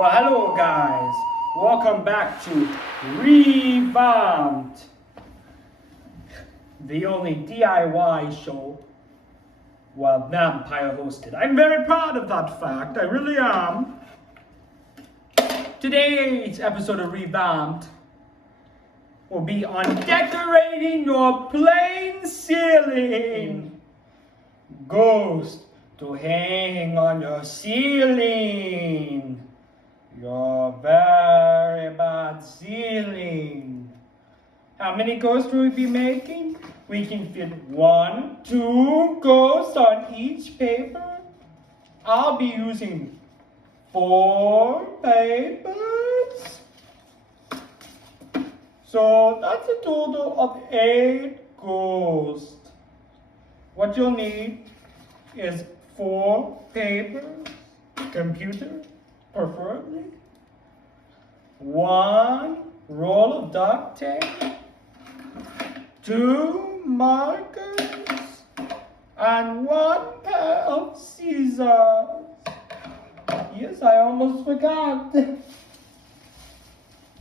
Well, hello guys. Welcome back to Revamped, the only DIY show Vampire hosted. I'm very proud of that fact. I really am. Today's episode of Revamped will be on decorating your plain ceiling. Ghost to hang on your ceiling. Your very bad ceiling. How many ghosts will we be making? We can fit 1, 2 ghosts on each paper. I'll be using 4 papers. So that's a total of 8 ghosts. What you'll need is 4 papers, computer preferably, 1 roll of duct tape, 2 markers, and 1 pair of scissors. Yes, I almost forgot.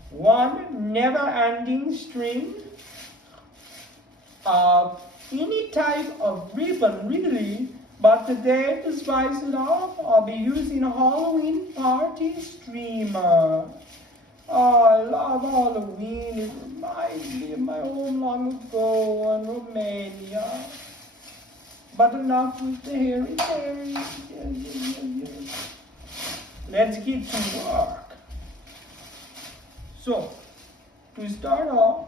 1 never-ending string of any type of ribbon, really. But today, to spice it up, I'll be using a Halloween party streamer. Oh, I love Halloween. It reminds me of my home long ago in Romania. But enough with the hairy fairies. Let's get to work. So, to start off,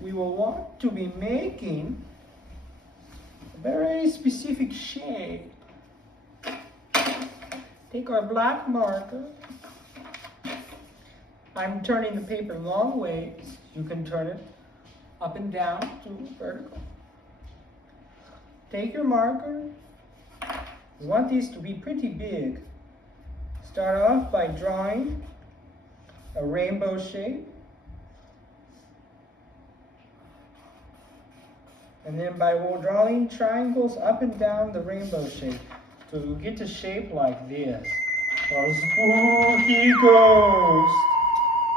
we will want to be making very specific shape. Take our black marker. I'm turning the paper long ways. You can turn it up and down to vertical. Take your marker. You want these to be pretty big. Start off by drawing a rainbow shape. And then by drawing triangles up and down the rainbow shape to get a shape like this. A spooky ghost.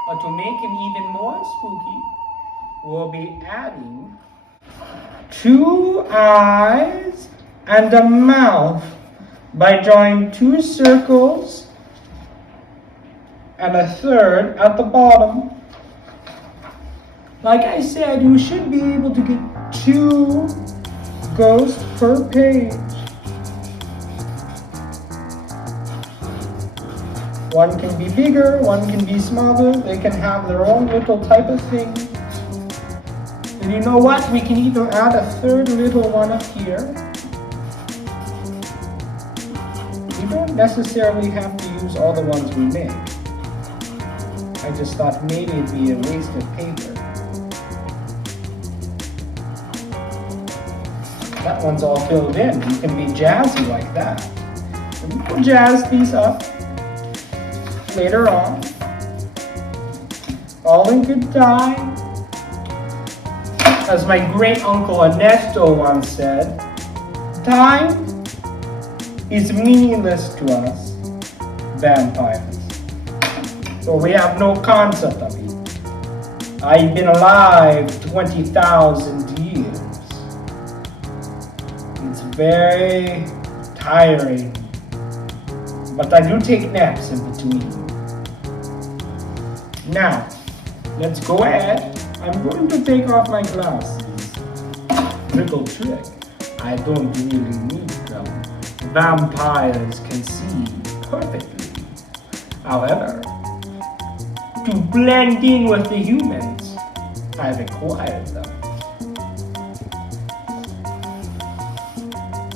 But to make him even more spooky, we'll be adding 2 eyes and a mouth by drawing 2 circles and a third at the bottom. Like I said, you should be able to get 2 ghosts per page. 1 can be bigger, 1 can be smaller. They can have their own little type of thing. And you know what? We can even add a third little one up here. You don't necessarily have to use all the ones we make. I just thought maybe it'd be a waste of paper. That one's all filled in. You can be jazzy like that. And we can jazz these up later on. All in good time. As my great uncle Ernesto once said, time is meaningless to us vampires. So we have no concept of it. I've been alive 20,000 years. It's very tiring, but I do take naps in between. Now, let's go ahead. I'm going to take off my glasses. Little trick, I don't really need them. Vampires can see perfectly. However, to blend in with the humans, I've acquired them.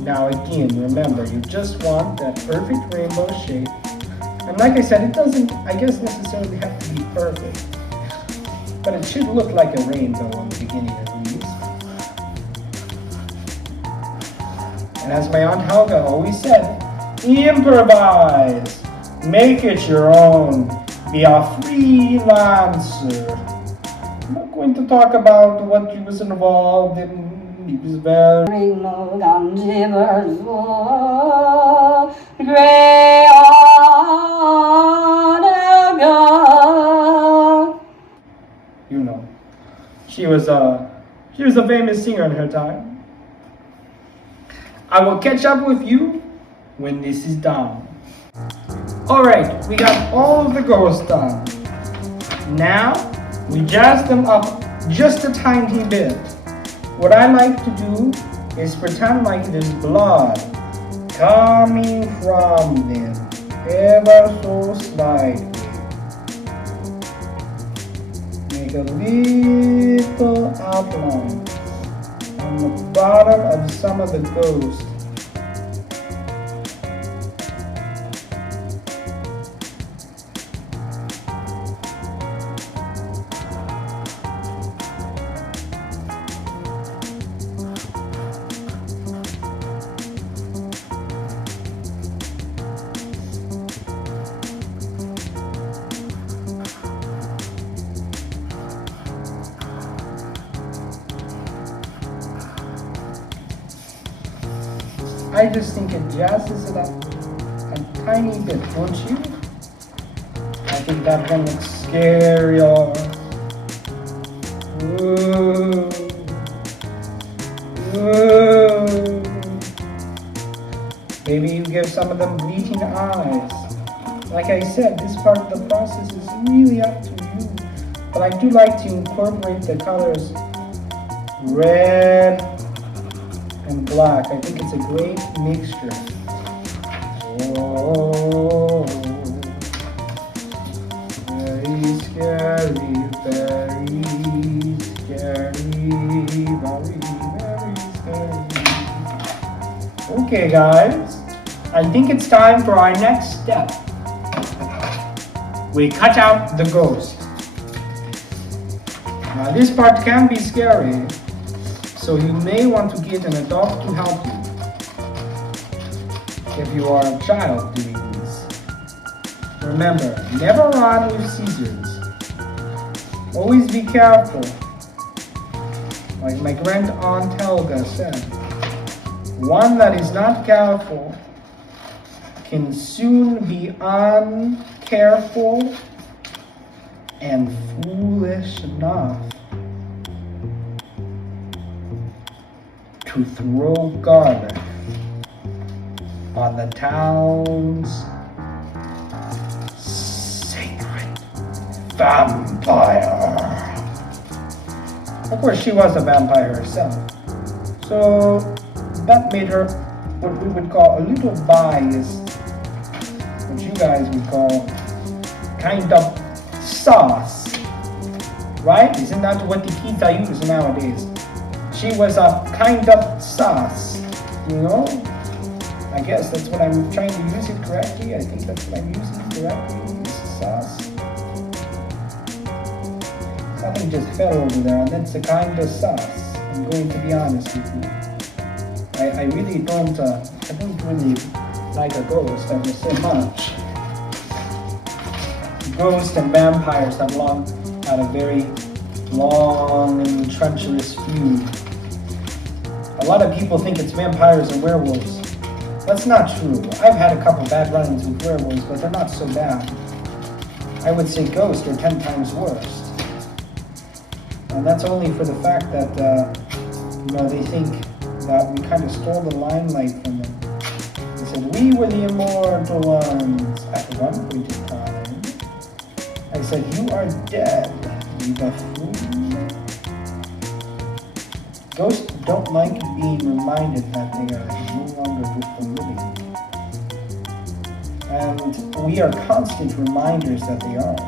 Now again, remember, you just want that perfect rainbow shape. And like I said, it doesn't, I guess, necessarily have to be perfect. But it should look like a rainbow on the beginning at least. And as my Aunt Helga always said, improvise! Make it your own. Be a freelancer. I'm not going to talk about what he was involved in. He was very... Gray on was a famous singer in her time. I will catch up with you when this is done. Alright, we got all of the ghosts done. Now, we jazz them up just a tiny bit. What I like to do is pretend like there's blood coming from them, ever so slightly. Make a little outline on the bottom of some of the ghosts. I just think it jazzes it up a tiny bit, don't you? I think that one looks scarier. Ooh. Ooh. Maybe you give some of them bleating eyes. Like I said, this part of the process is really up to you. But I do like to incorporate the colors red and black. I think it's a great mixture. Oh, very scary, very scary, very scary. Okay, guys, I think it's time for our next step. We cut out the ghost. Now, this part can be scary, so you may want to get an adult to help you if you are a child doing this. Remember, never run with scissors. Always be careful. Like my grand aunt Helga said, one that is not careful can soon be uncareful and foolish enough to throw garlic on the town's sacred vampire. Of course, she was a vampire herself, so that made her what we would call a little biased, what you guys would call kind of sauce, right? Isn't that what the kids are using nowadays? She was a kind of sauce, you know? I guess that's what I'm trying to use it correctly. I think that's what I'm using correctly, is sauce. Something just fell over there, and that's a kind of sauce. I'm going to be honest with you. I really don't really like a ghost ever so much. Ghosts and vampires have had a very long and treacherous feud. A lot of people think it's vampires and werewolves. That's not true. I've had a couple bad run-ins with werewolves, but they're not so bad. I would say ghosts are 10 times worse. And that's only for the fact that, they think that we kind of stole the limelight from them. They said, we were the immortal ones at one point in time. I said, you are dead, you buffoon. Ghosts don't like being reminded that they are no longer with the living. And we are constant reminders that they aren't.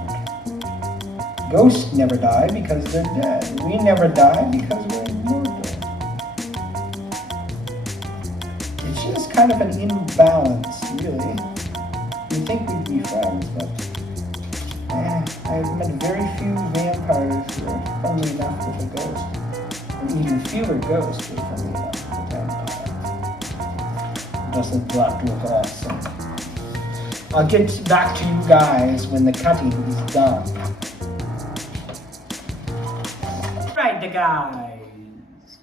Ghosts never die because they're dead. We never die because we're immortal. It's just kind of an imbalance, really. You'd think we'd be friends, but I've met very few vampires who are friendly enough with a ghost. And even fewer ghosts who are friendly enough with a vampire. Doesn't that look awesome? I'll get back to you guys when the cutting is done. Right, guys.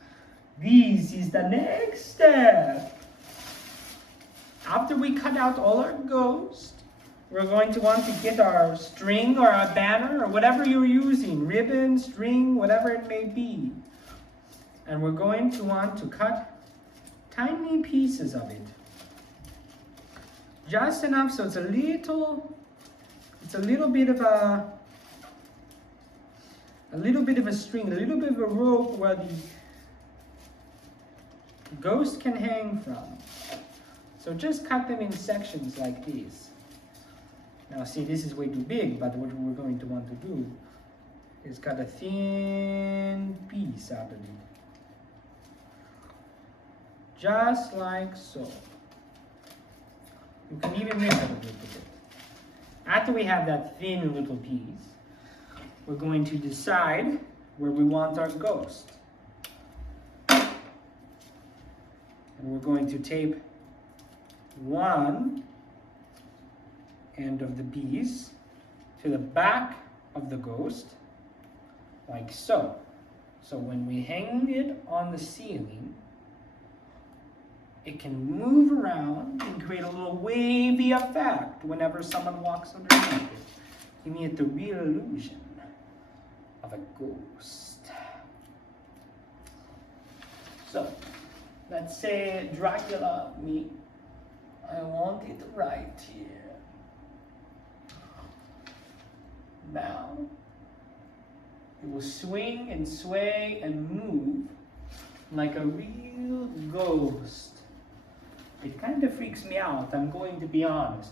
This is the next step. After we cut out all our ghosts, we're going to want to get our string or our banner or whatever you're using, ribbon, string, whatever it may be. And we're going to want to cut tiny pieces of it. Just enough so it's a little bit of a string, a little bit of a rope where the ghost can hang from. So just cut them in sections like these. Now see, this is way too big, but what we're going to want to do is cut a thin piece out of it. Just like so. You can even make it a little bit. After we have that thin little piece, we're going to decide where we want our ghost. And we're going to tape one end of the piece to the back of the ghost, like so. So when we hang it on the ceiling, it can move around and create a little wavy effect whenever someone walks underneath it, giving it the real illusion of a ghost. So, let's say Dracula, me, I want it right here. Now, it will swing and sway and move like a real ghost. It kind of freaks me out, I'm going to be honest.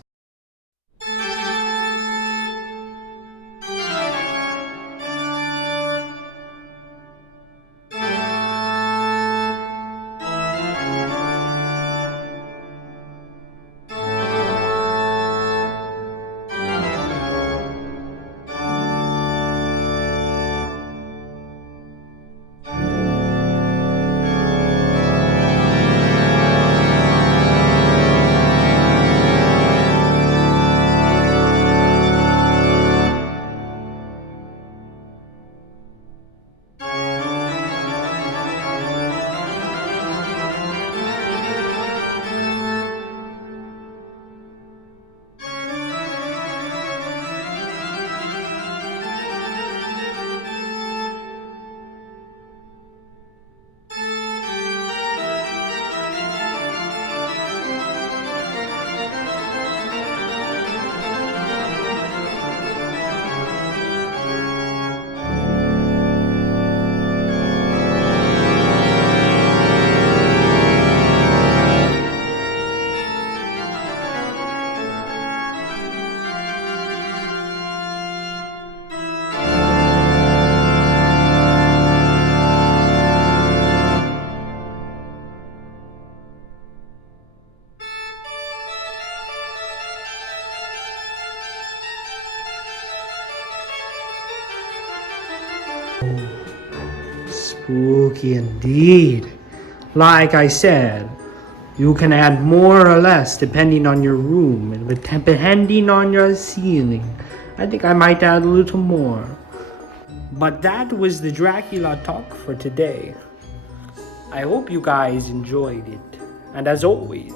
Spooky indeed. Like I said, you can add more or less depending on your room and depending on your ceiling. I think I might add a little more. But that was the Dracula talk for today. I hope you guys enjoyed it. And as always,